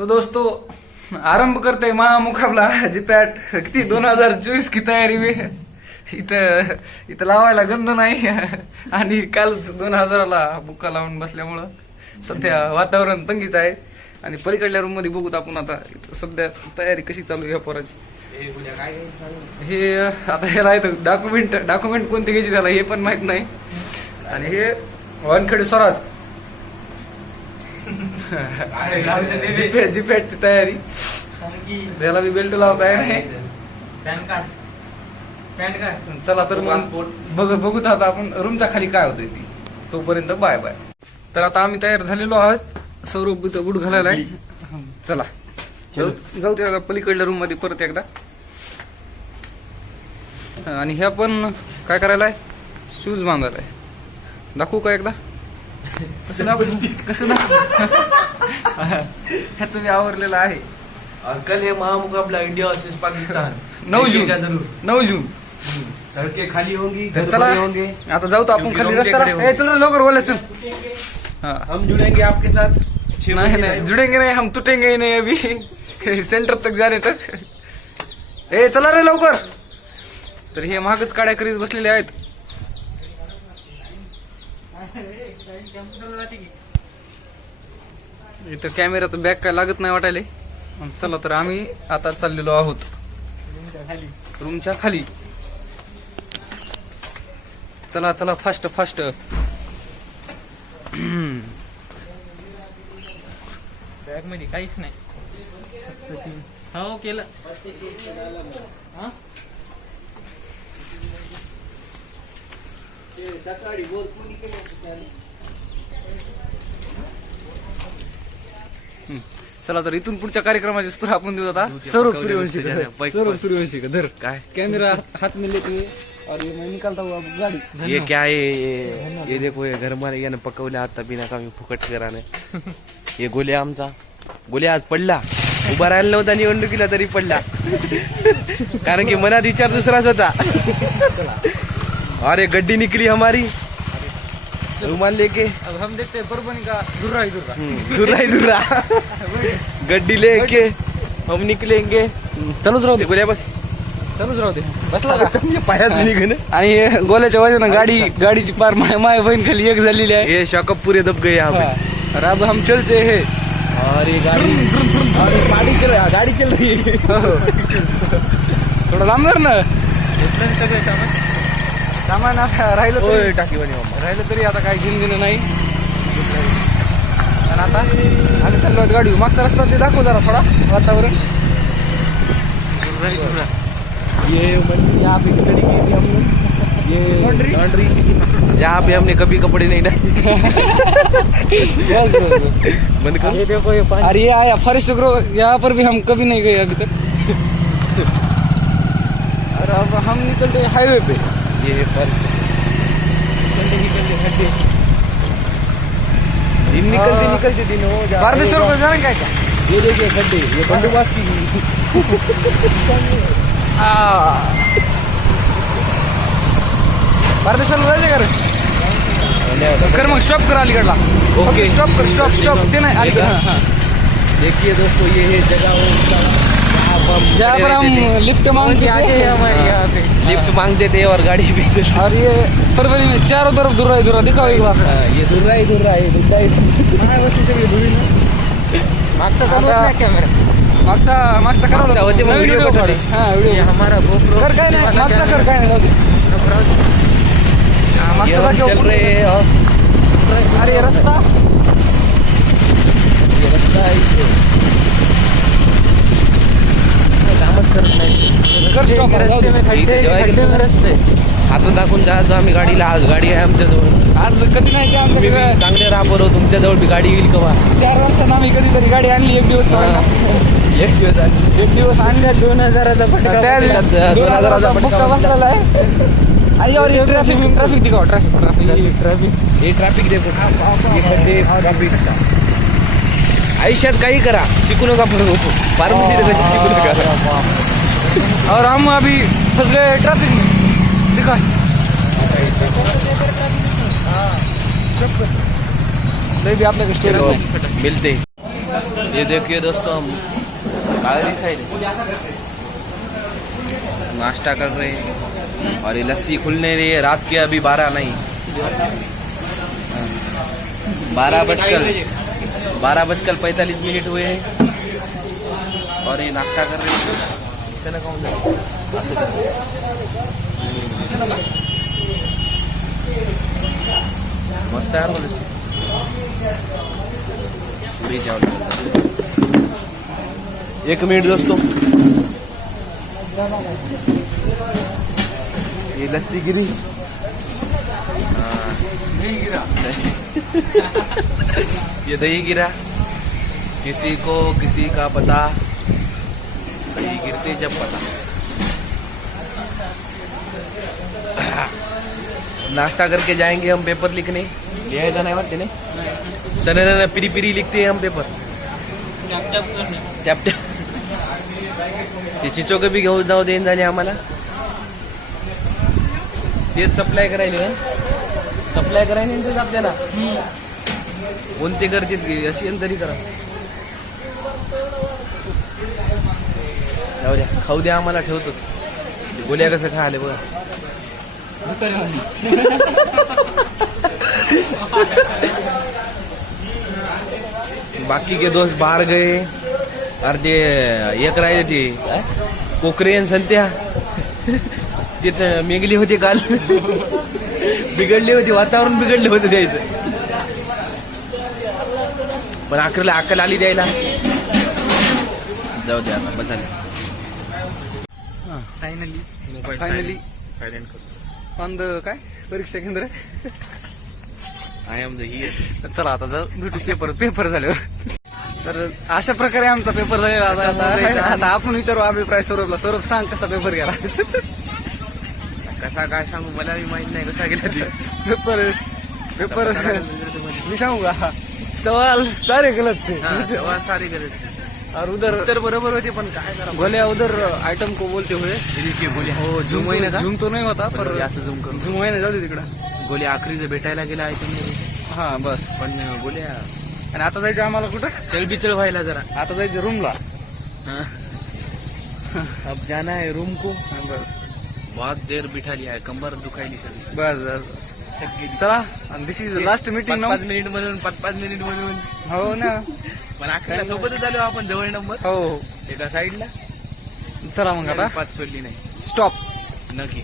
तो दोस्तों आरंभ करते महामुकाबला जिपॅट किती 2024 की तयारी में इथं लावायला गंध नाही आणि कालच 2000ला बुक्का लावून बसल्यामुळं सध्या वातावरण तंगीच आहे. आणि पलीकडल्या रूम मध्ये बघूत आपण आता सध्या तयारी कशी चालू आहे या पोराची. हे आता ह्याला इथं डॉक्युमेंट कोणते घ्यायचे त्याला हे पण माहित नाही. आणि हे वानखेडे स्वराज जिपॅटची तयारी त्याला बी बेल्ट लावता आहे नाही. चला तर मग बघूत आता आपण रूमच्या खाली काय होतंय ती. तोपर्यंत बाय बाय. तर आता आम्ही तयार झालेलो आहोत. सौरभ इथं बूट घालायला आहे. चला जाऊ ते पलीकडल्या रूम मध्ये परत एकदा. आणि ह्या पण काय करायला आहे शूज बांधायला आहे. दाखवू का एकदा कसं दाखवू ह्याचं मी आवरलेलं आहे. और कल है महामुकाबला इंडिया वर्सेस पाकिस्तान 9 जून देखिएगा जरूर. 9 जून. सड़कें खाली होंगी, तर घर चला भरे होंगे. आता जाऊ तर आपण क्योंकि खाली लोग रस्त्याला. खड़े होंगे. चल रे लवकर बोला चल. हम जुड़ेंगे आपके साथ 6 नहीं बजे नहीं live. जुड़ेंगे नहीं हम टूटेंगे ही नहीं अभी सेंटर तक जाने तक. ए चला रे लवकर. तर हे महागच काड्या करीत बसलेले आहेत. इथं कॅमेरा तर बॅक काय लागत नाही वाटायले. चला तर आम्ही आता चाललेलो आहोत रूमच्या खाली. चला चला फास्ट फास्ट. बॅग मध्ये काहीच नाही. हो केलं. चला तर इथून पुढच्या कार्यक्रमाची सुरू आपण देऊ आता. सौरभ सूर्यवंशी सौरभ सूर्यवंशी का धर काय कैमरा हाथ में लेते हुए और ये मैं निकालता हूँ अब गाड़ी. ये क्या है ये देखो ये घर मध्ये यानं पकवले आता बिना कामी फुकट कराने. ये गोल्या आमचा गोल्या आज पडला. उभा राहिला नव्हता निवडणुकीला तरी पडला. कारण की मनात विचार दुसराच होता. अरे गड्डी निकली हमारी रुमाल लेके. अब हम देखते हैं परभणी का दुर्रा ही दुर्रा. दुर्रा ही दुर्रा गड्डी लेके हम निकलेंगे. चालूच राहू दे गोल्या बस चालूच राहू दे. बसला का पायाच निघन. आणि हे गोल्याच्या वजन गाडीची पार माय बहीण खाली एक झालेली आहे. ये शॉकअप पूरे दब गए यहाँ पे. और अब हम चलते हैं. अरे गाड़ी चल रही है. थोडं लांब धर ना. सामान आता राहिलं तरी टाकीवाणी राहिलं तरी आता काही घेऊन देणं नाही. आणि आता आम्ही चाललो आहोत गाडी. मागचा रस्ता ते दाखव जरा थोडा वातावरण. ये यहाँ पे खड़ी की थी हमने. ये लॉन्ड्री जहाँ पे हमने कभी कपड़े नहीं डाले. बंद कर. ये देखो ये पानी. अरे ये आया फॉरेस्ट ग्रो. यहाँ पर भी हम कभी नहीं गए अभी तक. और अब हम निकलते हाईवे पे. ये पर दिन निकलते दिन हो जा. बारमेश्वर को जाना क्या क्या. ये देखिए गड्ढे ये बंदोबस्त की. बारमेश्वर जायचं का रे. कर मग स्टॉप कर अलीकडला. ओके. स्टॉप ते नाही अलीकडे. देखिए दोस्तों ये है जगह जहाँ पर हम लिफ्ट मांगते थे हमारे यहाँ पे लिफ्ट मांगते थे और गाड़ी भी. और ये फरवरी में चारों तरफ दुर्रा ही दुर्रा. दिखाओ एक बार. ये दुर्रा है. मागचा चालू आहे कॅमेरा. मागचा करावं होते मग व्हिडिओ काढू. हा व्हिडिओ हमारा GoPro कर काय नाही. मागचा कर काय नाही. जाऊ दे. हा, ये मागचा हम दाखव. चल रहे हैं और अरे ये रस्ता ये रास्ता है इथे. कामच करत नाही. कर स्टॉप. जाऊ दे. इथे जेव्हा रस्ते हातून दाखवून जायचो आम्ही गाडीला. आज गाडी आहे आमच्याजवळ. आज कधी नाही की तुम्ही आमच्या बी चांगले राबवर तुमच्याजवळ बी गाडी येईल कवा. 4 वर्षांना आम्ही कधीतरी गाडी आणली. एक दिवस एक दिवस आली. एक दिवस आणल्या 2000चा फटका. त्या 2000चा फटका बसलेला आहे. आणि और ये ट्रॅफिक दिखाओ. ट्रॅफिक हे ट्रॅफिक देखो. हे खड्डे ट्रॅफिक. आयुष्यात काही करा शिकू नका फरक होतो. फार्मसी शिकू नका. और हम अभी फंस गए ट्रैफिक में. दिखा नहीं भी आपने चलो मिलते हैं. ये देखिए दोस्तों, हम बागरी साइड नाश्ता कर रहे हैं और ये लस्सी खुलने रही है। रात के अभी 12 नहीं 12:45 हुए हैं और ये नाश्ता कर रहे हैं। इसे ना खाऊं ना, असं कर। मस्त आहे यार लस्सी, पुरी चावल। 1 मिनट दोस्तों, ये लस्सी गिरी। ये दही गिरा, किसी को किसी का पता, दही गिरते जब पता। नाश्ता करके जाएंगे हम पेपर लिखने, लिहायचा नाही वाटते नाही सर, पिरी पिरी लिखते हैं हम पेपर, टॅप टॅप। ते चिचोक बी घेऊन जाऊ देईन झाले आम्हाला, तेच सप्लाय करायला तेच आपल्याला कोणते गरजेत अशी तरी करा, जाऊ द्या, खाऊ द्या आम्हाला, ठेवतो। गोल्या कसं खायले बघा। बाकी के दोस्त बाहर गए और ते एक राहिले ते कोकरे आणि संत्या तिथं मेघली होती काल, बिघडली होती, वातावरण बिघडले होते द्यायचं, पण अकराला अक्कल आली द्यायला। जाऊ द्या आता बस झालं। फायनली ऑन द काय परीक्षा केंद्र। I am the here. चला आता जाऊ भेटू पेपर झाल्यावर। तर अशा प्रकारे आमचा पेपर झालेला आता आपण विचारू अभिप्राय सौरभला। सौरभ सांग कसा पेपर गेला? कसा काय सांगू, मला बी माहित नाही कसा गेला ते पेपर मी सांगू का? सवाल सारे गलत थे सवाल सारे गलत थे। और उधर उत्तर बरोबर होते, पण काय करा, बोले उधर आइटम को बोलते हुए बोले हो झूम महिने झूम तो नहीं होता पर जास्त झूम करून झूम महिने जाऊ दे तिकडं। गोले आखरीचं भेटायला गेला आहे तुम्ही, हा बस। पण गोल्या आणि आता जायचं आम्हाला कुठं? चलबिचल व्हायला जरा। आता जायचं रूमला। अब जाना है रूम को, बस बहुत देर बिठा लिया है, कंबर दुखायली सगळी। बस चला, आणि दिस इज लास्ट मीटिंग. 5 मिनिट मधून 5 मिनिट मधून हो ना, पण आखरीला सोबतच आलो आपण, जवळ नंबर हो एका साईडला। चला मग आता 5 सोडली नाही, स्टॉप. नक्की